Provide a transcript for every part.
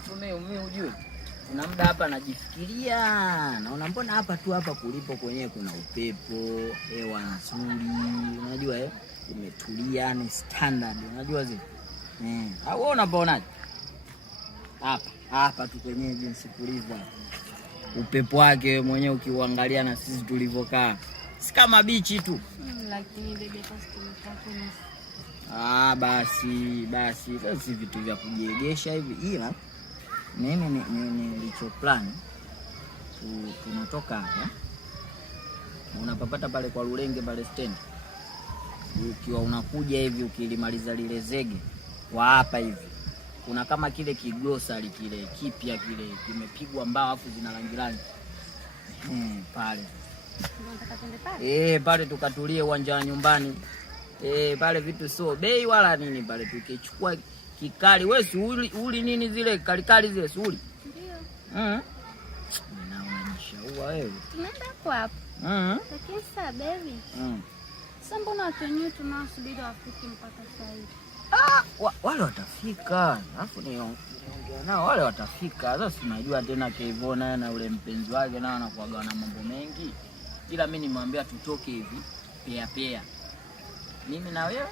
Alafu mimi ujue kuna muda hapa najifikiria, naona mbona hapa tu hapa kulipo kwenyewe kuna upepo, hewa nzuri, unajua umetulia, ni standard, unajua zile. Au wewe unaponaje? Hapa tu kwenyewe jinsi kulivyo. Upepo wake mwenyewe ukiuangalia na sisi tulivyokaa. Si kama bichi tu. Lakini bebe tumekaa. Basi. Sasa si vitu vya kujiegesha hivi, ila mimi nilicho plan tunatoka hapa. Unapapata pale kwa Lulenge pale stand. Ukiwa unakuja hivi ukilimaliza lile zege wa hapa hivi. Kuna kama kile kiglosari kile kipya kile kimepigwa mbao afu zina rangi. Pale. Unataka twende pale? Pale tukatulie uwanja wa nyumbani. Pale vitu sio bei wala nini pale tukichukua kikali. Wewe si uli nini zile kalikali zile suli? Ndio. Unajishaua wewe. Tunaenda hapo. Lakini sasa baby. Sasa mbona watu wenyewe tunasubiri wafike mpaka sasa hivi? Wale watafika. Alafu niongea nao wale watafika. Sasa unajua tena Kevona na ule mpenzi wake nao anakuaga na mambo mengi. Ila mimi nimwambia tutoke hivi pea. Mimi na wewe?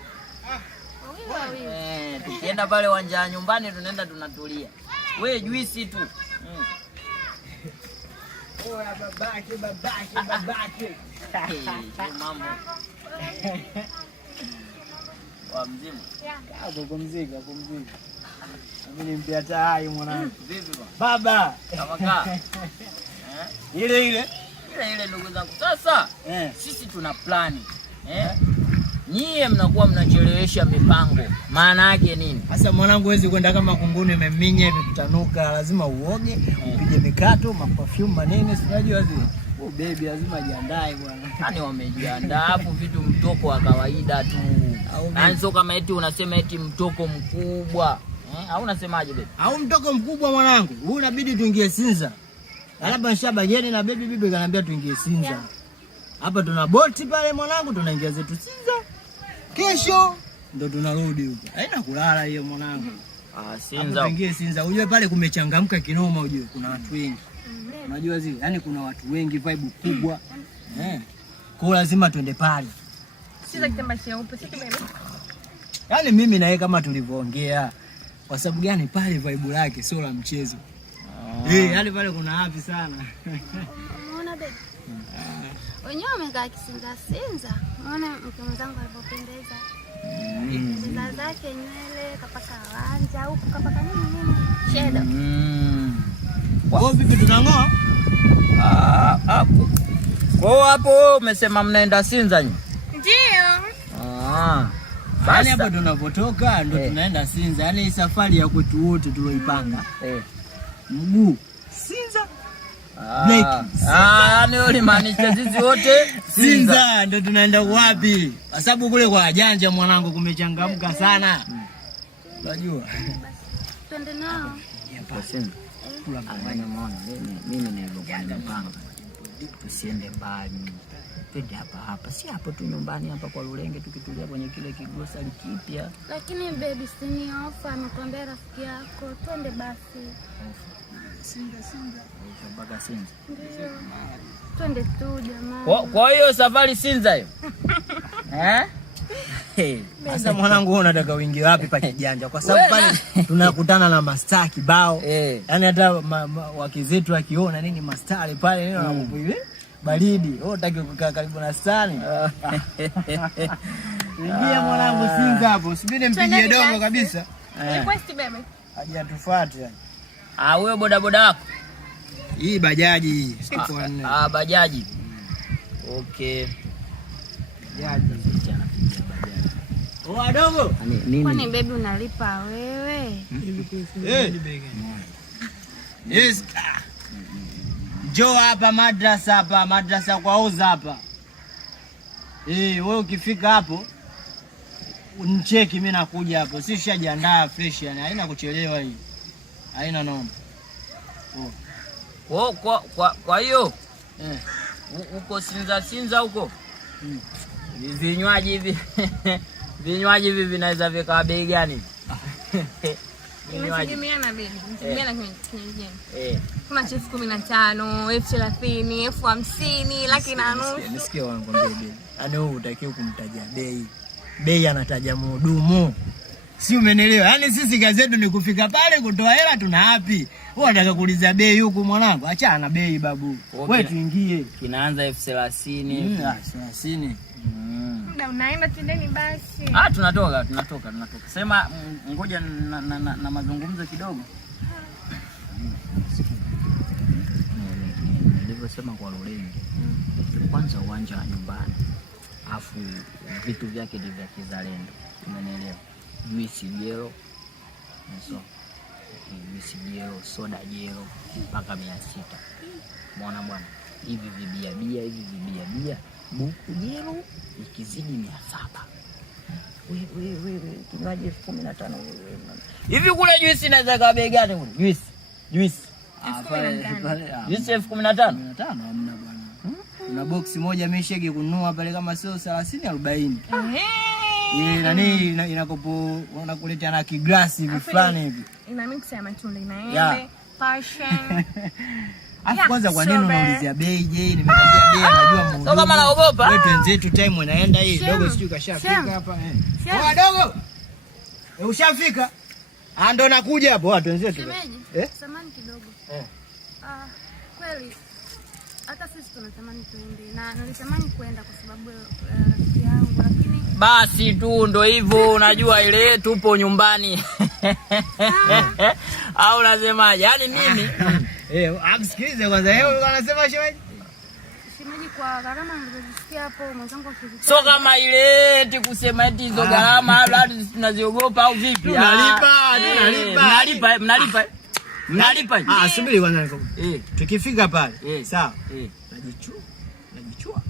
Wewe. Tukienda pale uwanja wa nyumbani tunaenda tunatulia. Wewe juisi tu. Oya babake. Mambo. Wa mzima? Hapo kumzika. Mimi nimpia tai mwanangu. Vipi baba? Kama Ile ndugu zangu. Sasa sisi tuna plani. Nyie mnakuwa mnachelewesha mipango. Maana yake nini? Sasa mwanangu huwezi kwenda kama kunguni umeminya hivi kutanuka, lazima uoge, upige mikato, perfume manene, unajua zile. Baby lazima jiandae bwana. Yaani wamejiandaa hapo vitu mtoko wa kawaida tu. Yaani sio kama eti unasema eti mtoko mkubwa. Au unasemaje baby? Au mtoko mkubwa mwanangu. Huu inabidi tuingie Sinza. Labda nishabageni na bibi kaniambia tuingie Sinza. Hapa tuna boti pale mwanangu, tunaingia zetu Sinza. Kesho ndo tunarudi huko. Haina kulala hiyo mwanangu. Sinza. Tuingie Sinza. Unajua pale kumechangamka kinoma unajua. Kuna watu wengi. Unajua zile, yani kuna watu wengi, vibe kubwa. Kwa lazima twende pale. Sinza kitamba cheupe, sisi bebe. Yaani mimi na yeye kama tulivyoongea. Kwa sababu gani pale vibe lake sio la mchezo. Yaani pale kuna happy sana. Unaona baby? Wenyewe wamekaa Sinza. Unaona mke mzangu alipopendeza. Sinza zake nywele kapaka wanja huko kapaka nini? Shadow. Wao vipi tunangoa? Kwa hapo umesema mnaenda Sinza nyinyi? Ndio. Basi hapa tunapotoka ndo tunaenda Sinza. Yaani safari ya kwetu wote tuloipanga. Mguu Sinza. Yaani ulimaanisha sisi wote Sinza ndo tunaenda wapi? Kwa sababu kule kwa Janja mwanangu kumechangamka sana. Unajua? Twende nao. Kwa Sinza. Kula kufanya maana mimi nilikuwa nimepanga. Tusiende mbali. Twende hapa. Si hapo tu nyumbani hapa kwa Lulenge tukitulia kwenye kile kiglosari kipya. Lakini baby sini ofa amekwambia rafiki yako. Twende basi. Sinza. Mpaka Sinza. Ndio. Twende tu jamani. Kwa hiyo safari Sinza hiyo. Sasa mwanangu wewe unataka uingie wapi pa Kijanja? Kwa sababu pale tunakutana na mastaa kibao. Yaani hata wake zetu akiona nini mastaa pale nini wanakupiga baridi. Wewe unataka kukaa karibu na stani. Ingia mwanangu Sinza hapo. Usibine mpigie dogo kabisa. Request bebe. Haja tufuate. Wewe bodaboda wako? Hii bajaji hii. Siku 4. Bajaji. Okay. Bajaji. Wadogo. Kwani baby unalipa wewe? Yes. Njoo hapa madrasa kwa Oza hapa. Wewe ukifika hapo unicheki mimi nakuja hapo. Sisi shajiandaa fresh yani haina kuchelewa hii. Haina noma. Kwa hiyo uko Sinza huko. Vinywaji hivi vinaweza vikawa bei gani? Inategemeana baby. Inategemeana kwenye kinywaji. Kuna elfu 15, elfu 30, elfu 50, laki na nusu. Nisikie wangu baby. Yaani wewe utakiwa kumtaja bei. Bei anataja mhudumu. Si umenielewa? Yaani sisi kazi yetu ni kufika pale kutoa hela tuna hapi. Wewe unataka kuuliza bei huku mwanangu? Achana na bei babu. Wewe tuingie. Kinaanza elfu 30. 30. Muda unaenda tendeni basi. Tunatoka. Sema ngoja na mazungumzo kidogo. Nilivyosema kwa Lulenge. Kwanza uwanja wa nyumbani. Afu vitu vyake ni vya kizalendo. Umenielewa? Juisi jelo. Juisi jelo, soda jelo mpaka 600. Muona bwana. Hivi vibia buku jelo ikizidi 700. Wewe kinywaji 15 wewe. Hivi kule juisi inaweza kwa bei gani kule? Juisi. Juisi 15,000 hamna bwana. Una box moja meshege kununua pale kama sio 30 40. Ile nani inakopo wanakuletea na kiglasi hivi fulani hivi. Ina mix ya matunda inaende, passion. Afu kwanza kwa nini unaulizia bei? Je, nimekwambia bei anajua mhudumu. Sio kama naogopa. Wewe wenzetu time inaenda hii. Dogo sijui kashafika hapa Oh dogo. Ushafika? Ndo nakuja hapo watu wenzetu. Samani kidogo. Kweli hata sisi tunatamani tuende na nilitamani kwenda kwa sababu rafiki yangu lakini basi tu ndo hivyo unajua ile tupo nyumbani. Au unasemaje? Yaani mimi amsikilize kwanza yeye ulikuwa unasema shemeji? Shemeji kwa gharama nilizosikia hapo mwenzangu akizitoa. Sio kama ile eti kusema eti hizo gharama labda tunaziogopa au vipi? Mnalipa. Subiri kwanza niko. Tukifika pale. Sawa. Najichua.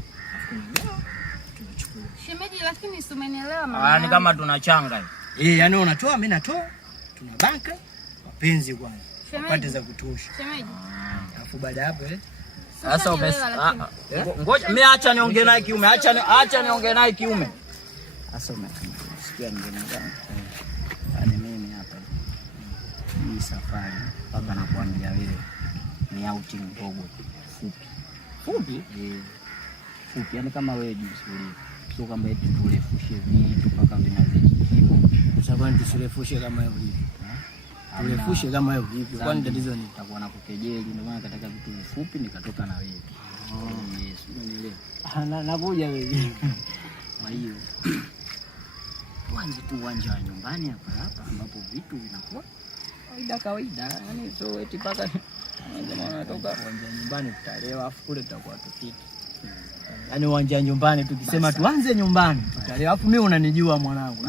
Shemeji lakini si umenielewa mama. Ni kama tunachanga. Yaani unatoa mimi natoa. Tuna banka wapenzi kwanza. Pate za kutosha. Shemeji. Alafu baada hapo sasa ngoja mimi acha niongee naye kiume. Acha niongee naye kiume. Sasa umesikia ngine gani? Yaani mimi hapa. Hii safari baba nakwambia wewe ni outing ndogo fupi. Fupi yani kama wewe jinsi ulivyo. Sio kama eti tulefushe vitu mpaka vinazidi kimo. Sababu tusilefushe kama hiyo ulivyo. Tulefushe kama hiyo ulivyo. Kwani tatizo ni nitakuwa nakukejeli ndio maana nataka vitu vifupi nikatoka na wewe. Yes, unanielewa. Nakuja wewe. Kwa hiyo tuanze tu uwanja wa nyumbani hapa ambapo vitu vinakuwa kawaida. Yaani sio eti paka unatoka uwanja nyumbani tutalewa afu kule tutakuwa tupiki. Yaani uwanja nyumbani tukisema tuanze nyumbani tutalewa afu mimi unanijua mwanangu.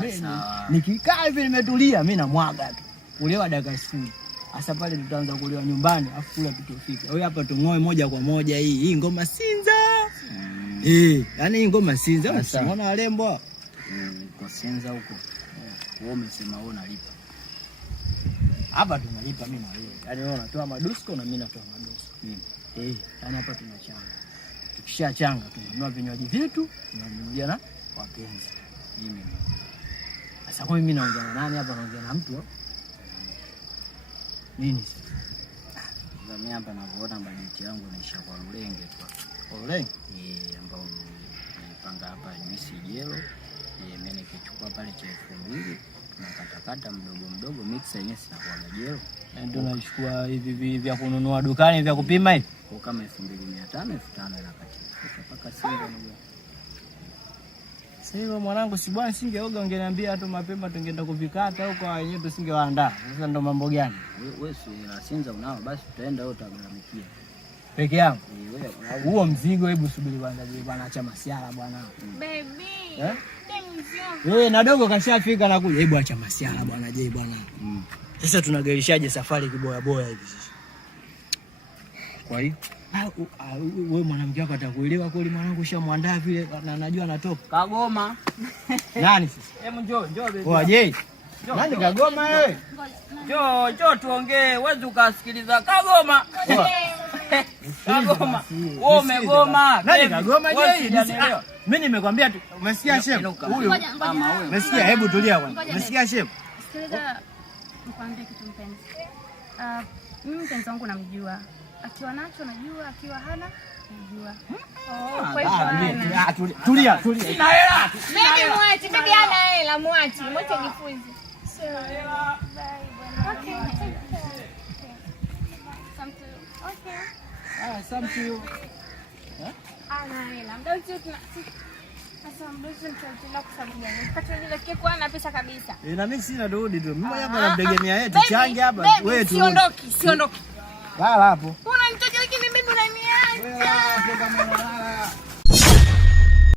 Nikikaa hivi nimetulia mimi namwaga tu. Kulewa dakika 60. Sasa pale tutaanza kulewa nyumbani afu kula tutofika. Wewe hapa tungoe moja kwa moja hii ngoma Sinza. Yaani hii ngoma Sinza unaona walembo. Kwa Sinza huko. Wewe umesema wewe unalipa. Hapa tunalipa mimi na wewe. Yaani wewe unatoa madusko na mimi natoa madusko. Yaani hapa tunachanga. Tukishachanga tunanunua vinywaji vyetu, tunanunulia na wapenzi. Mimi. Sasa kwa mimi naongea na nani hapa? Naongea na mtu. Nini? Mimi hapa naona bajeti yangu inaisha kwa Lulenge tu. Lulenge? Ambao nilipanga hapa juisi jelo. Mimi nikichukua pale cha 2000 tunakatakata mdogo mixer yenyewe sinakuwa jelo. Ndio nachukua hivi vya kununua dukani vya kupima hivi. Kwa kama 2500 5000 inakati. Mpaka Singa ndio. Sasa mwanangu si bwana singeoga ungeniambia tu mapema tungeenda kuvikata huko wenyewe tusingewaandaa. Sasa ndo mambo gani? Wewe si Sinza unao basi tutaenda wote tutamamikia. Peke yangu. Huo mzigo hebu subiri kwanza bwana acha masiara bwana. Baby. Na dogo kashafika na kuja. Hebu acha masiara bwana je bwana. Sasa tunagairishaje safari kiboya boya hivi sasa? Kwa hiyo wewe mwanamke wako atakuelewa kweli mwanangu ushamwandaa vile na najua anatoka. Kagoma. Nani sasa? Hebu njoo baby. Poa je. Nani Kagoma wewe? Njoo tuongee, wewe ukasikiliza Kagoma. Kagoma. Wewe umegoma. Nani Kagoma je? Mimi nimekwambia tu umesikia shefu? Huyu. Umesikia? Hebu tulia kwanza. Umesikia shefu? Sikiliza. nikwambie kitu mpenzi. Mimi mpenzi wangu namjua. Akiwa nacho najua, akiwa hana najua. Kwa hivyo tulia. Sina hela. Baby mwache, baby ana hela, mwache jifunze. Sio hela. Okay. Something. Ana hela. Mdozi tuna sasa mdozi tunataka kusaidiana. Kati ya kwa na pesa kabisa. Na mimi sina dodi tu. Mimi hapa namtegemea yeye tuchange hapa. Wewe tu. Siondoki. Lala hapo. Unanitoja lakini mimi unaniacha.